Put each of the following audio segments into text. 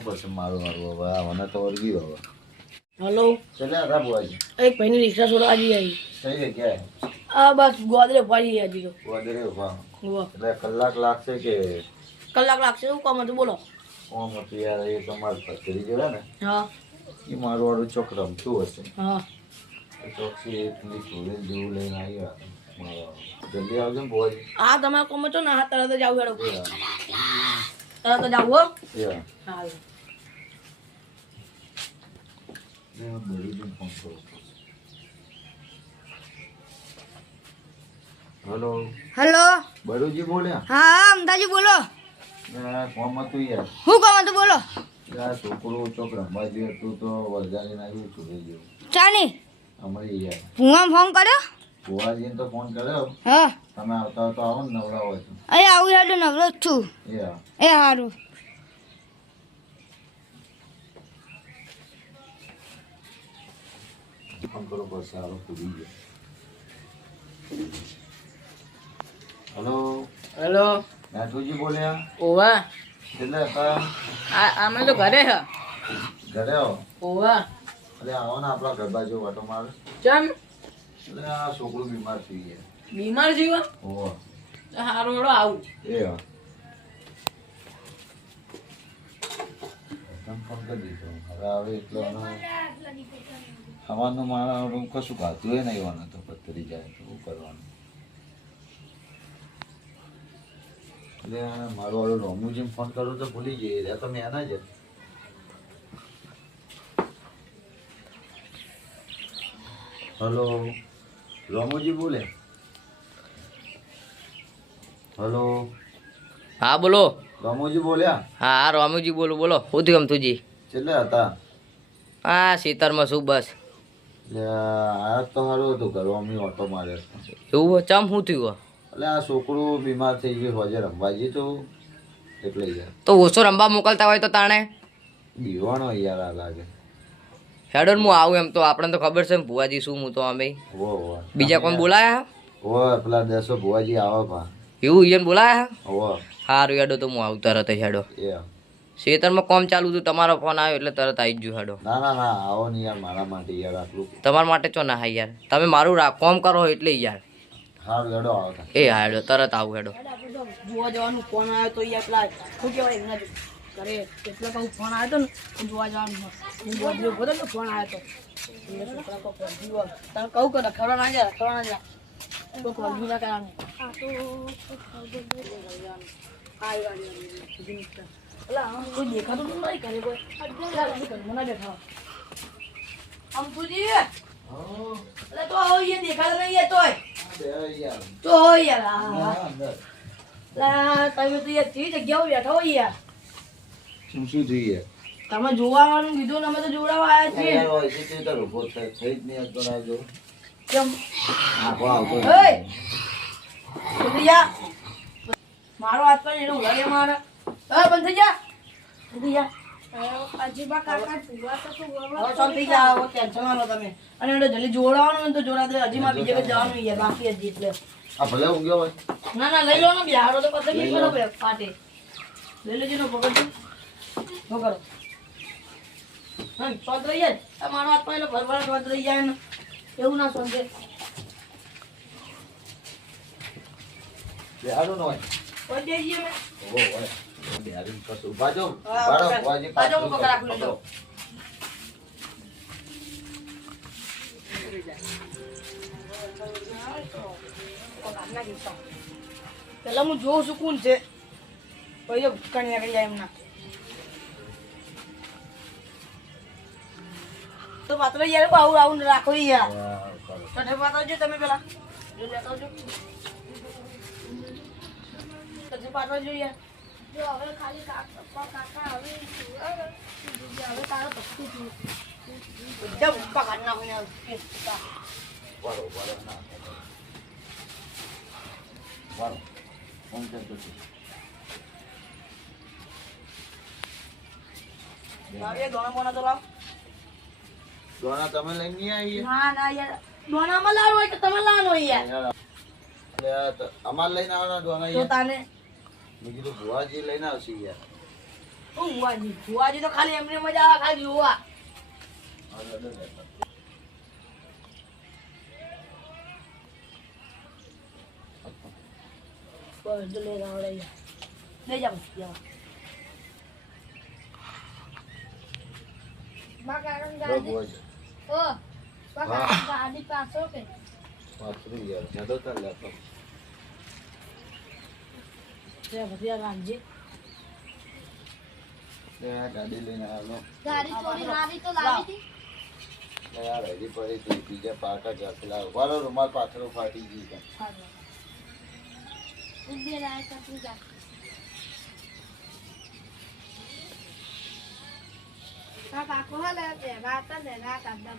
પડશે મારું મારું હવે મને તો વળગી હવે. હલો? ચાલે હતા ભુવાજી એક ભાઈની રિક્ષા છોડવા આવી આવી. કઈ જગ્યાએ? આ બસ ગોદરે પાડી હજી તો. વાદરે ઊભા. એટલે કલાક લાગશે કે? કલાક લાગશે શું કામ હતું બોલો. કોમ હતું યાર એ તમારે પથરી જોડે ને. હા. એ મારું વાળું ચોક રમતું હશે? હા. ચોકસી એટલી સ્ટુડન્ટ જેવું લઈને આવ્યા. જલ્દી આવજો ને ભુવાજી હા તમારે કોમ છો ને હા તરત જ આવું. તરત જ આવું હો Yeah. હા ને બળીને ફોન કરવો પડશે. હલો. હલો. બરુજી બોલ્યા? હા અમદાજી બોલો. કોમ હતું યાર. શું કોમ હતું બોલો. યાર છોકરો ચોક રમવા ગયું હતું તો વરજાલીને નાખ્યું છોડી ગયું ચાની? અમારી યાર. ભૂવા ફોન કર્યો? ભુવાજીને તો ફોન કર્યો. હા. તમે આવતા હો તો આવો ને નવરા હોય અહીં આવું હેડો નવરો જ છું. એ સારું કરો પડશે હાલો કૂદી ગયો હલો હેલો નાથુજી બોલ્યા ઓવા કેટલા હતા અમે તો ઘરે હ ઘરે આવો ઓવા અરે આવો ને આપણા ઘર બાજુ વાટો મારે ચમ એટલે આ છોકરો બીમાર થઈ ગયા બીમાર જીવો ઓહો સારું હેડો આવું એ હા તમે ફોન કરી દીધો હવે આવે એટલે એનો ખાવાનું મારા કશું ખાતું એ નહીં હોવાનું તો પથરી જાય તો શું કરવાનું? એટલે આ મારું વાળું રોમું જેમ ફોન કરું તો ભૂલી જઈએ રહ્યા તો મેં એના જ. હલો રોમુજી બોલે? હલો? હા બોલો. રોમુજી બોલ્યા? હા હા રામુજી બોલો બોલો. શું થયું તુજી? કેટલા હતા? હા સીતરમાં શું બસ. એટલે આ તો સારું હતું ઘર મમ્મી ઓટો માર્યો એવું ચમ શું થયું એટલે આ છોકરું બીમાર થઈ ગયું હોજે રમવા જઈએ તો એટલે તો ઓછો રમવા મોકલતા હોય તો તાણે? બીવાનો યાર આ લાગે. હેડો હું આવું એમ તો આપણને તો ખબર છે ને ભુવાજી શું હું તો અમે બીજા કોણ બોલાયા વો પેલા દસો ભુવાજી આવો પા એવું ઈયન બોલાયા વો સારું હેડો તો હું આવતા જ હેડો. એ ખેતરમાં કોમ ચાલુ હતું તમારો ફોન આવ્યો એટલે તરત આવી જ ગયું હેડો. ના ના ના આવો નહીં યાર મારા માટે યાર આટલું. તમારા માટે ચો ના હા યાર. તમે મારું રા કોમ કરો એટલે યાર. હાડો હેડો આવો એ હા હેડો તરત આવું હેડો. જોવા જવાનું ફોન આવ્યો તો યાર પેલા શું કહેવાય એમના જ ઘરે કહું ફોન આવ્યો તો ને જોવા જવાનું હું જોવા જેવો હતો ને ફોન આવ્યો તો. તને કહું કે રખડવા ના જાય ખબર ના જાય તો કોલબી ના કરવાનું અલા, આમ કોઈ દેખાતું તો નહીં ઘરે કોઈ. અલા, શું કરું? મને દેખાવ આમ તુજી એટલે તો હોય એ દેખાતો નહીં એ તોય. તો હોય યાર તમે તો યાર કેવી જગ્યાઓ બેઠા હોય યાર. શું શું જોઈએ? તમે જોવાનું કીધું ને અમે તો જોડાવા આવ્યા છીએ. યાર છે ઊભો થઈ જ નહીં તો ના કેમ? આખો આવતો મારો હાથ પણ એનો ઉડાડે મારે. એ બંધ થઈ જા. બંધ થઈ જા. હવે શાંત થઈ જા ટેન્શન ના તમે. અને એટલે જલ્દી જોડાવાનું ને તો જોડા દે. બીજે કઈ જવાનું યાર બાકી હજી એટલે. આ ભલે ઊંઘ્યો હોય. ના ના લઈ લો ને બિહારો તો પતંગ કરો બે ફાટે. લઈ લેજો ને પકડજો. શું કરો હા શાંત રહી જાય. આ મારો હાથ એટલે ભરભરા શાંત રહી જાય ને. એવું ના સમજે. બેહાડો ન હોય. કોઈ દે મેં ઓહો હોય. પેલા હું જોઉં છું કોણ છે પછી જો ભૂતકાળ એમના તો પાત્ર યાર આવું આવું રાખો યાર. ચટે પાત્ર તમે પેલા જો લેતા આવજો પાત્ર યાર જો હવે ખાલી કાકા કાકા હવે હવે તારા ભક્તિ બધા ભૂકા કાઢી નાખો વાળો, વાળો, ના, વાળો. વાળો. કરતો દોણા તો લાવ. દોણા તમે લઈને નહીં આવી ના ના યાર. દોણામાં લાવો હોય કે તમે લાવો યાર. અમારે લઈને આવવાના દોણા તો તાને મેં કીધું ભુવાજી લઈને આવશે યાર. શું ભુવાજી? ભુવાજી તો ખાલી એમને મજા આવે ખાલી જોવા. જો લે રાવડે યાર લઈ જાવ જતો તાર લેતો જય ભટિયા રામજી લે આ ગાડી લઈને આવ્યો ગાડી થોડી લાવી તો લાવી હતી. લે યાર હજી પડી હતી બીજા પાકા જાતે લાવો વાલો રૂમાલ પાથરો ફાટી ગઈ છે. ઊભી રાય તો તું જા કા કાકો હલે તે રાતા દે રાત આડા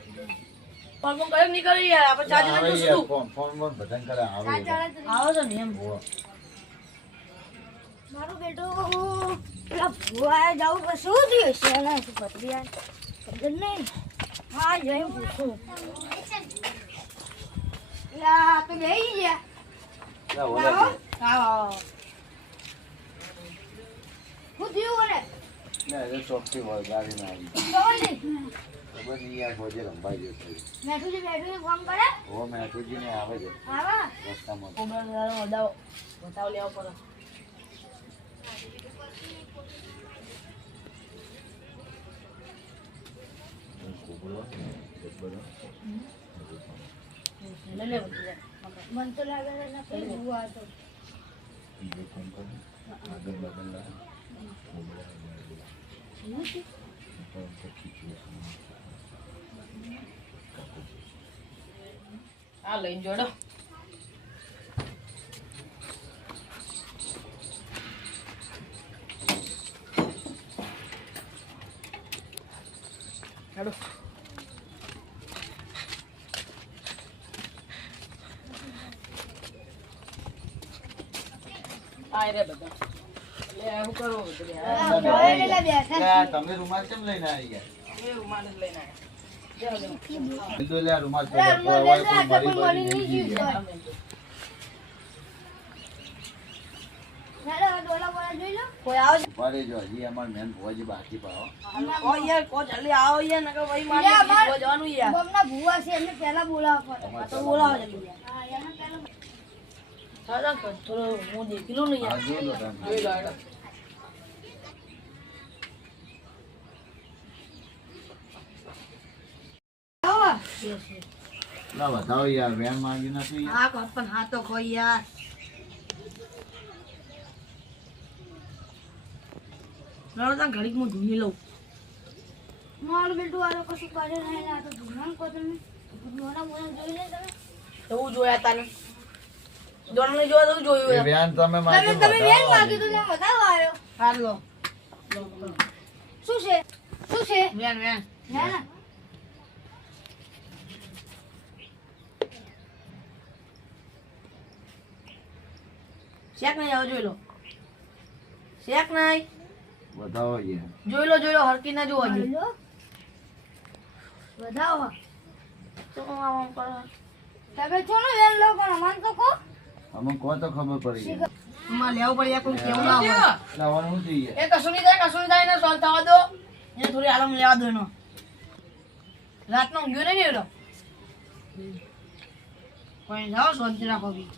પણ પણ કઈ નહીં કરી યાર આપણે ચાર્જ આવે નથી યાર જોશું ફોન ફોન બોન બધાને કરે આવે યાર. આવો છો ને એમ? હોવે. મારો બેટો પેલા ભુવાએ જાવું કે શું થયું? છે? એને શું પતરી ખબર નહીં. હા જઈ પૂછું લા તો ગઈ ગયા. ઓલા હું. થયું ને લે એ ચોકથી વળ ગાડી ના આવી. ખબર નહીં. યાર ભોજે રંભાઈ ગયો છે. મેઠુજી મેઠુજી ફોન કરે? ઓ મેઠુજી ને આવે છે. આવા? રસ્તામાં. લેવો પડે કુબડો, કુબડો. લે લે ભટિયા મન તો લાગે છે ને પેલું ભુવા હતો બીજો ફોન કરો. આગળ બગલ લાવો. કુબડો, કુબડો. ઉપર ઉપર ખીચવું છે. આ લઈને જોડો હેડો આ રે બધા લે હું કરું બધું લે આ જોડે લે બેઠા લે આ તમે રૂમાલ કેમ લઈને આવી ગયા એ રૂમાલ જ લઈને આવ્યા લે, લે. કીધું લે આ રૂમાલ તો લે, લખવા રૂમાલ હોય લે, કોઈ આટલા મરી પણ બરી મરી નહીં નહીં ગઈ. યાર. હેડો ડોલા બોલા જોઈ લો. કોઈ આવે છે ઊભા રહેજો, હજી અમાર મેન ભુવાજી બાકી પાવો ઓ યાર કો જલ્દી આવો યાર નકર ભાઈ મારે યાર. ભુવા છે એમને પહેલા બોલાવો પડે. તો બોલાવો જલ્દી યાર હા એમને પહેલા ઘડીક હું ધૂની લઉં મારું બેટું આ લોકો શું કરે નહીં આ તો જોઈ લે તમે. જોયા તાને દોણ જોવા તો જોયું તમે તમે તમે વેન બતાવો તો તમે બતાવો આવ્યો. હાર લો શું છે? શું છે? વેન વેન હે. શેક નહીં આવો જોઈ લો. શેક નહીં બતાવો જોઈ લો જોઈ લો હરકી ના જોવો કરો. તમે છો ને વેન લો પણ અમને તો કહો અમને કો તો ખબર પડી ગઈ. એમાં લેવું પડી યાર કેવું ના હોય. લાવવાનું શું જોઈએ એ કશું નહીં થાય કશું નહીં થાય એને સોલ્વ થવા દો. એ થોડી આરામ લેવા દો એનો. રાતનો ઊંઘ્યો નહીં એનો? કોઈ જાઓ શાંતિ રાખો બી.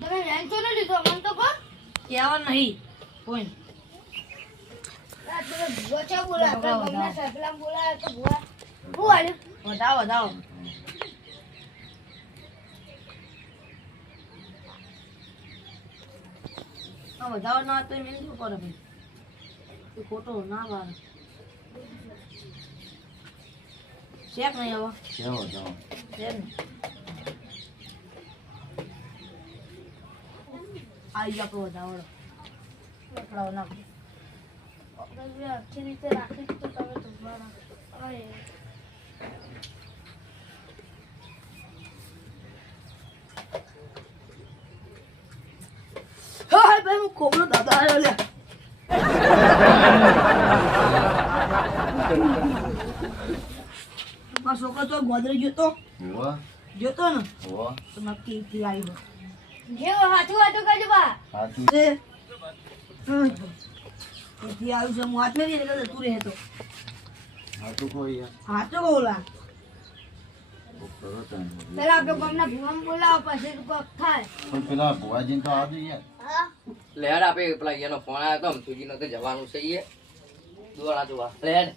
તમે વેન છો નથી લીધો મન તો કહો કેવા નહીં. કોઈ. આ તમે બોલા છે બોલા બોલા બોલા બોલા બોલા બોલાય તો વધાવો ના તો એમ શું કરે ભાઈ એ ખોટો ના વાર શેક નહીં આવો. બતાવો છે? ને આવી જાવ આપણો વધાવડો. ના. નાખો આખી રીતે રાખી તો તમે ધૂમાણા અરે હા ભાઈ હું ખોબરો દાદા આવ્યો લે મારો છોકરો તો ગોદરેજ જોતો જોતો ને? તો નક્કી થી આવ્યો. જેવો હાથું હાથું કરજો બા. તે હમ. એથી આવ્યું છે હું હાથ નથી એટલે તું રહે તો. સાચું કોઈ યાર. હાથ કોક કરો પેલા આપણે ગામના ભીમાને બોલાવો પછી કોક થાય. પણ પેલા ભુવાજીને તો આવજો યાર. લેડ આપે પેલા એનો ફોન આવ્યો તો સુજી નો તો જવાનું છે એ દોડા જોવા. લેડ.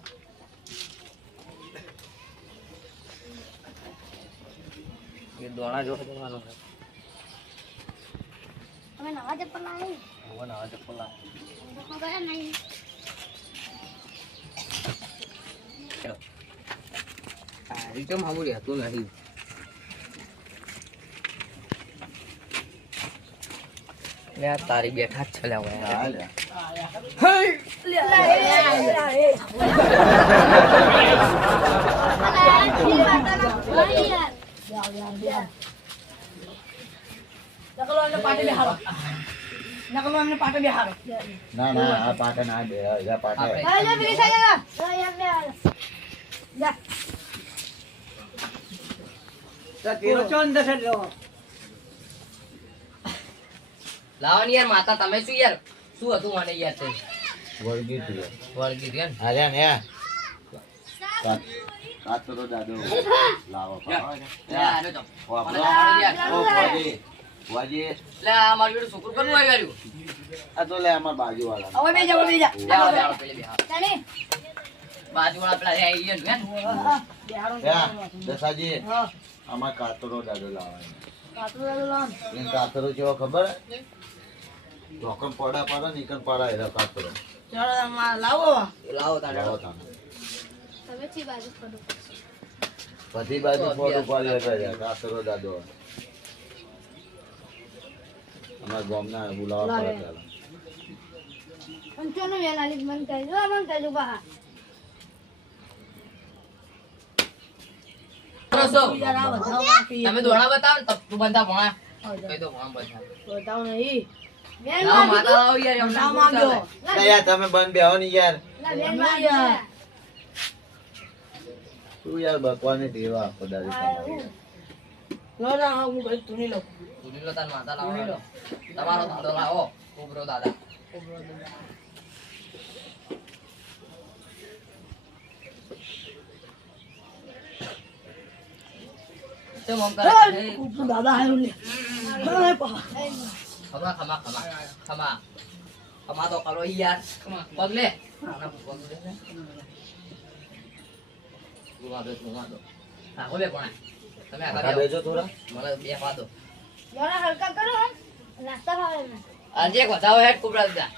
એ દોણા જોવા જવાનું છે. હવે નવા ચપ્પલ લાવી હવે નવા ચપ્પલ લાવ. તારી કેમ આવું રહેતું નહીં લે તારી બેઠા જ છે લે. હવે. હા લે. નકલો એમને પાટે બેહારો નકલો એમને પાટે બેહારો ના ના આ પાટે ના બે પાટે આપણે- લાવો ને યાર માતા તમે શું યાર? શું હતું મને યાર તે? વળગી તું વળગી તું? અરે ને કાત કાતરો દાદો લાવો. રહ્યો તો. યાર. ઓ ભુવાજી ભુવાજી લે આ મારી જોડે છોકરું કરવું આવી આવ્યું આ તો લે અમાર બાજુવાળા હવે બે જા બે જા લે આવો, લે આવો, પેલે આવી ગયા ને, દસાજી હા આમાં કાતરો દાદો લાવવાનો. કાતરો દાદો લાવો કાતરો કેવો ખબર? ઢોકણ પડા પડા ને પડા એનો કાતરો. ચાલો લાવો. લાવો તારે લાવો તમે બધી બાજુ પડો પડે હતા કાતરો દાદો. અમારા ગામના બોલાવા પડે ચાલો પંચોનો વેલા મન કરી દો મન કરી દો બા કરો છો? બીજા ના બતાવો બાકી. તમે દોડા બતાવો ને તું બંધા ભણા. કઈ તો ભણા બધા. બતાવો નહીં. લે. તમે બંધ બેહો ને યાર. લા. તું યાર બકવાની ટેવા આખો દાડી ના હું કઈ તું નહીં લઉં સુની લો તાર માતા લાવો. તમારો દાદો લાવો દાદા. તો મમ કરે દાદા લે. પા. ખમા ખમા ખમા ખમા ખમા તો કરો યાર પગ લે પગ લે ઘુમા દો ઘુમા દો રાખો બે પણ તમે આગળ. બેજો થોડા મને બે પા દો જરા હલકા કરો હો. નાસ્તા ભાવે ને આજે એક વધાવો હેડ કુબરા દીધા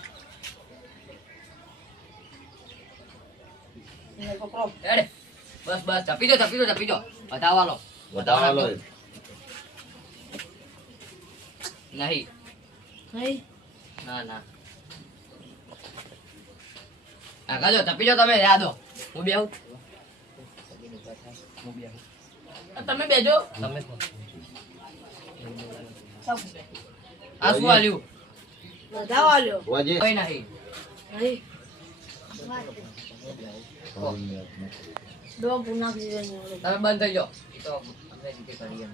બસ બસ ચપી દો ચપી દો ચપી દો વધાવા લો વધાવા લો નહીં નહીં ના ના. આગળ જો તમે યાદો હું બે આવું હું બે આવું તમે બેજો. તમે આ શું આલ્યું? કઈ નહીં. નહીં દો પૂના તમે બંધ થઈ જાઓ. તો અમને રીતે કરીએ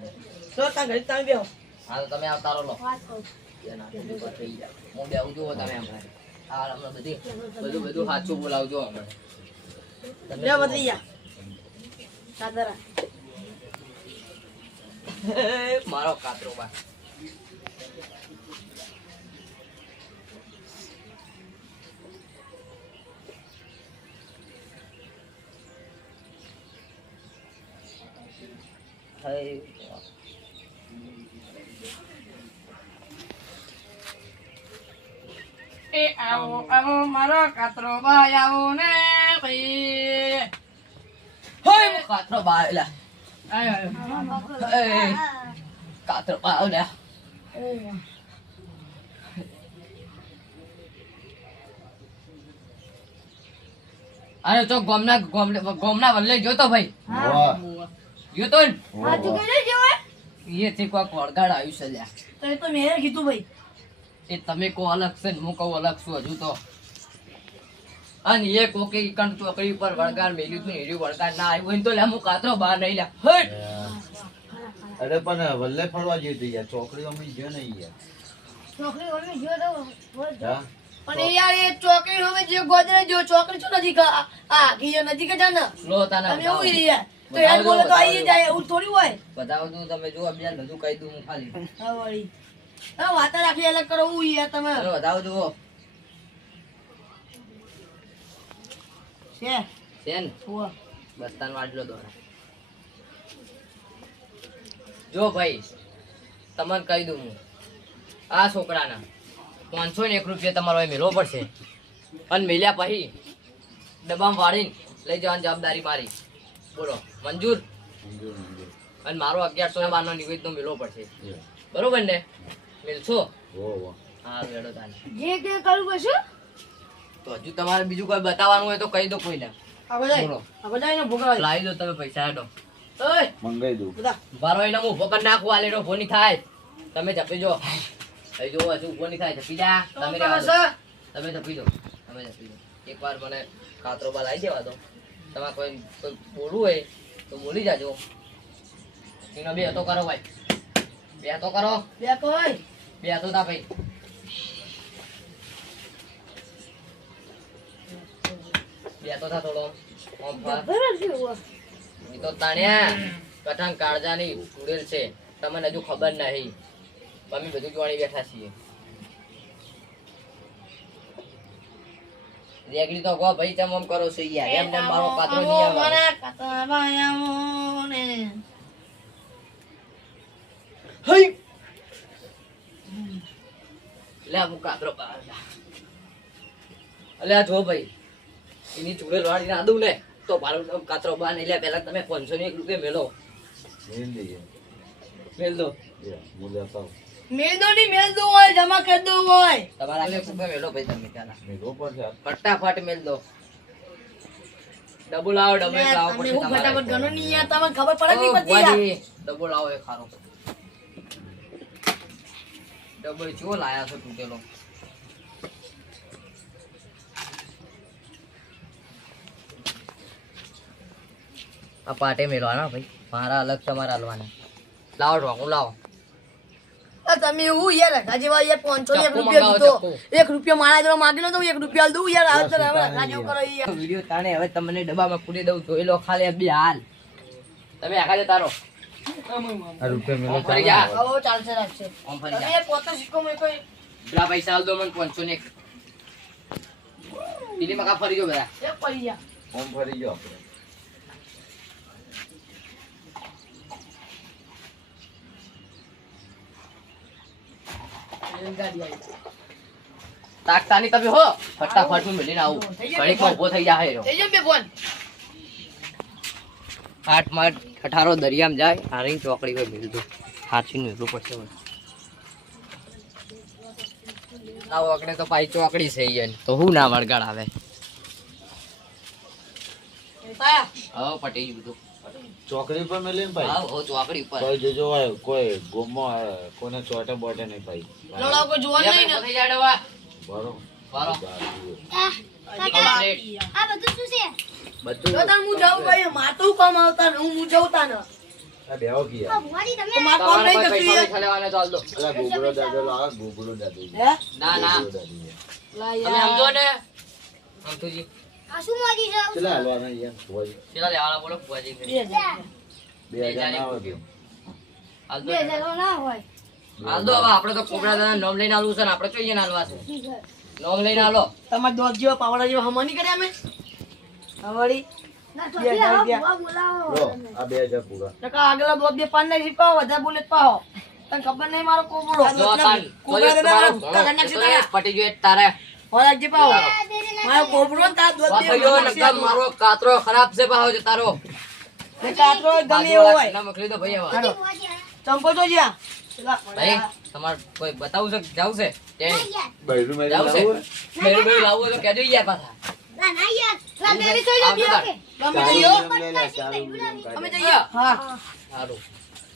તો તમે બેહો. હા તો તમે આવતારો લો. વાત કહું એના તો ઉપર થઈ જાય. હું બે આવું જુઓ તમે હમણાં હા હમણાં બધી બધું બધું સાચું બોલાવજો હમણાં લે બધી જા સાદરા મારો કાતરો બા એ આવો આવો મારો કાતરો ભાઈ આવો ને ભાઈ. હોય કાતરો એલા આયો આયો. એ કાતરો બા લે અરે તો ગોમના ગોમ- ગોમના વલ્લે જોતો ભાઈ. વાહ જોતો ને? એ થી કોક વળગાડ આવ્યું છે લ્યા. તો મેં કીધું ભાઈ એ તમે કહો અલગ છે ને હું કહું અલગ છું હજુ તો. અને એ કોકે ઈકણ ચોકડી ઉપર વળગાર મેલ્યું તું ને એર્યું વળગાડ ના આવ્યું હોય તો લે હું કાતરો બહાર નહીં લ્યા હટ! અરે પણ વલ્લે ફરવા જઈએ તો યાર ચોકડી અમે જો નહીં યાર છોકરી અમે જો. તો પણ યાર એ ચોકડી હવે જે ગોદરે જો ચોકડી છો નજીક આ આ ગીયો નજીક જ ને લો તાના અમે ઈ યાર તો યાર બોલે તો આઈ જાય એવું થોડી હોય? બતાવો તું તમે જો બીજા બધું કહી દઉં હું ખાલી. હા વળી. હા વાતા રાખી અલગ કરો હું યાર તમે. ચલો જુઓ છે. છે ને? બસ્તાન વાટલો દોરા જો ભાઈ તમને કહી દઉં હું. આ છોકરાના પાંચસો ને એક રૂપિયા તમારો અહીં મેળવો પડશે. અને મેલ્યા પછી ડબ્બામાં વાળીને લઈ જવાની જવાબદારી મારી. બોલો મંજૂર? મંજૂર મંજૂર. અને મારો અગિયારસો ને બારનો નિવેદનો મેળવો પડશે. બરોબર ને? હા વેડો તાને. જે કે તો હજુ તમારે બીજું કોઈ બતાવવાનું હોય તો કહી દો કોઈને. આ બધા આ બધા એને ભોગવાય લાવી દો તમે પૈસા હેડો. ઓય! મંગાઈ દઉં. બધા. બારો એને હું ઊભો નાખું આ લેડો ઊભો થાય. તમે જપી જો. અહીં જો હજુ ઊભો થાય જપી જા. તમે તમે જપી તમે જપી દો એકવાર મને કાતરો બા લાવી દેવા દો. તમારે કોઈ કોઈ બોલવું હોય તો બોલી જાજો. એનો બે હતો કરો ભાઈ. બે હતો કરો. બે કોઈ બે હતો તા ભાઈ બે થા થોડો તો તાણ્યા કઠણ કાળજાની ઉડેલ છે તમને હજુ ખબર નહીં અમે બધું જોવાની બેઠા છીએ રેગડી તો ગો ભાઈ ચમ કરો છો યાર એમ મારો પાત્રો નહીં આવે હઈ લે હું કાતરો. અલે આ જો ભાઈ એની ચૂડેલ વાળી ના દઉં ને તો મારો કાતરો બા નહીં લે પહેલા તમે પાંચસો ની એક રૂપિયા મેલો. મેલ દો યા, હું લેતા આવું. મેલ દો ની મેલ દો હોય જમા કરી દો હોય. તમારા રૂપિયા મેલો ભાઈ તમે ત્યાં ફટાફટ મેલ દો. ડબલ આવો ડબલ યાર, લાવો તમે પડશે હું તમારે. ફટાફટ ગણો નહીં યાર તમને ખબર પડે નહીં પડતી ડબલ આવો એ ખારો. ડબલ ચો લાયા છો તૂટેલો આ પાટે મેળવાના ભાઈ. મારા અલગ તમારા હાલવાના. લાવો ઢોકું લાવો. તમે એવું યાર રાજી ભાઈ યાર પાંચસો એક રૂપિયા દીધો. એક રૂપિયા મારા જોડે માગી લો તો એક રૂપિયા દઉં યાર આ તો કરો યાર. વીડિયો તાણે હવે તમને ડબ્બામાં પૂરી દઉં જોઈ લો ખાલી બે હાલ. તમે આખા જતા રહો. આ રૂપિયા મેલો ઓમ ફરી જા. ચાલે. આવો ચાલશે રાખશે. ઓમ ફરી જા. એ પોતે સિક્કો મેં કોઈ પેલા પૈસા આલ દો મને પાંચસો ને દિલ્હી માં કા ફરી ગયો બધા. એક પડી જા. ઓમ ફરી ગયો આપણે. તાકતાની તમે હો. ફટાફટ હું મેલીને આવું. થઈ જાય રહ્યો થઈ જાય બે ફોન. અઠારો દરિયામાં જાય હારીને ચોકડી પર મેળતું હાચીને મેળવું પડશે હવે. આ તો પાછી ચોકડી છે તો હું ના વળગાડ આવે? હા. પટી ગયું બધું. ચોકડી પર મેલી ભાઈ? હા હો ચોકડી ઉપર. કોઈ જોજો હોય કોઈ ગોમમાં આવે, કોઈને ચોટે બોટે નહીં ભાઈ. લોડા કોઈ જોવા નહીં ને. થઈ જાય બરો. બારો. આ કમ્પ્લીટ. આ બધું શું છે? બધું જો તાર હું જાઉં ભાઈ માર તો આવતા ને હું હું જઉં ને આ બેહો આ ગયા ભુવાજી. તમે તો. કામ નહીં તો. તો કોબરા દાદા નોમ લઈને આલવું છે ને આપણે જોઈએ હાલવા છે. નોમ લઈને આલો. તમારે દોધ જેવા પાવડા જેવા હમાની કર્યા અમે? આગલા નહીં પાવો વધારે બોલે તને ખબર નહીં મારો. પટી તારે. મારો દોત મારો કાતરો ખરાબ છે ભાવ છે તારો. કાતરો ગમે એવો હોય. ના મોકલી દો ભાઈ હવે. હાલો. ચંપો તો જ્યાં. ભાઈ તમારે કોઈ બતાવું છે જાવું છે? બૈરું મેરું લાવવું? મેરું લાવવું તો કહેજો યાર પાછા.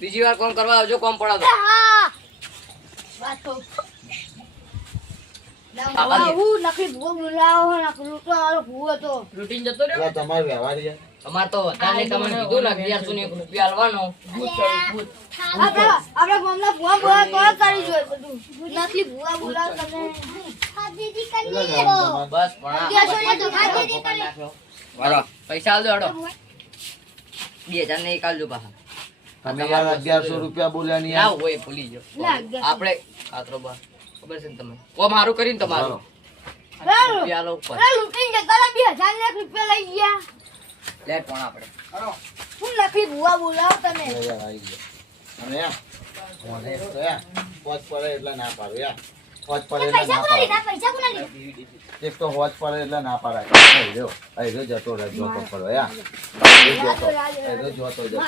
બીજી વાર કોમ કરવા આવજો કોમ પડાવતો પૈસા આલજો હડો. બે હજાર ને એક બહાર પાછા. તમે યાર અગિયારસો રૂપિયા બોલ્યા નહીં. હોય ભૂલી અગિયારસો. આપણે ખાતરો બા ખબર છે ને તમે ઓ મારું કરીને તમારું. રૂપિયા આલો ઉપર. અરે લૂંટીને જતા રહ્યા, બે હજાર ને રૂપિયા લઈ ગયા. લે પણ આપણે. હું નકલી ભૂવા બોલાવો તમે? આવી ગયા. અને હોજ પડે એટલે ના પાડો યાર. હોજ પડે એક તો હોજ પડે એટલે ના પાડાય. રહ્યો, રહ્યો જતો રહે, જોતો પડો યાર. જતો રહ્યો જોતો જતો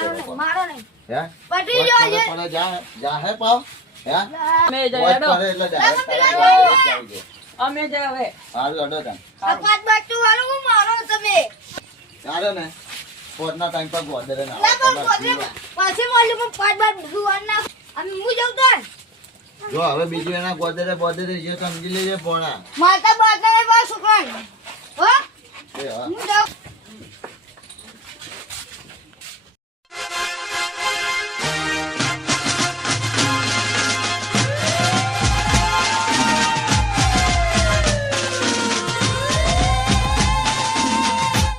હે? પટી હોજ છે પડે જા- જા હે પાવ? હે? અમે હોજ જઈએ એટલે જા. ના, પેલા તારા ઘરે જ અમે જઈએ હવે. હેડો તાન. આ પાંચ બાટુ હું મારો તમે. ચાલે ને? પોતના ટાઈમ પર ગોદરે ના પાછી મળ્યું પણ પાંચ બાર બધું વાર ના અમે હું જાઉં તાર જો હવે બીજું એના ગોદરે બોદરે જે સમજી લેજે પોણા. માતા બાતા એ બા છોકરા હો? હા. હું જાઉં.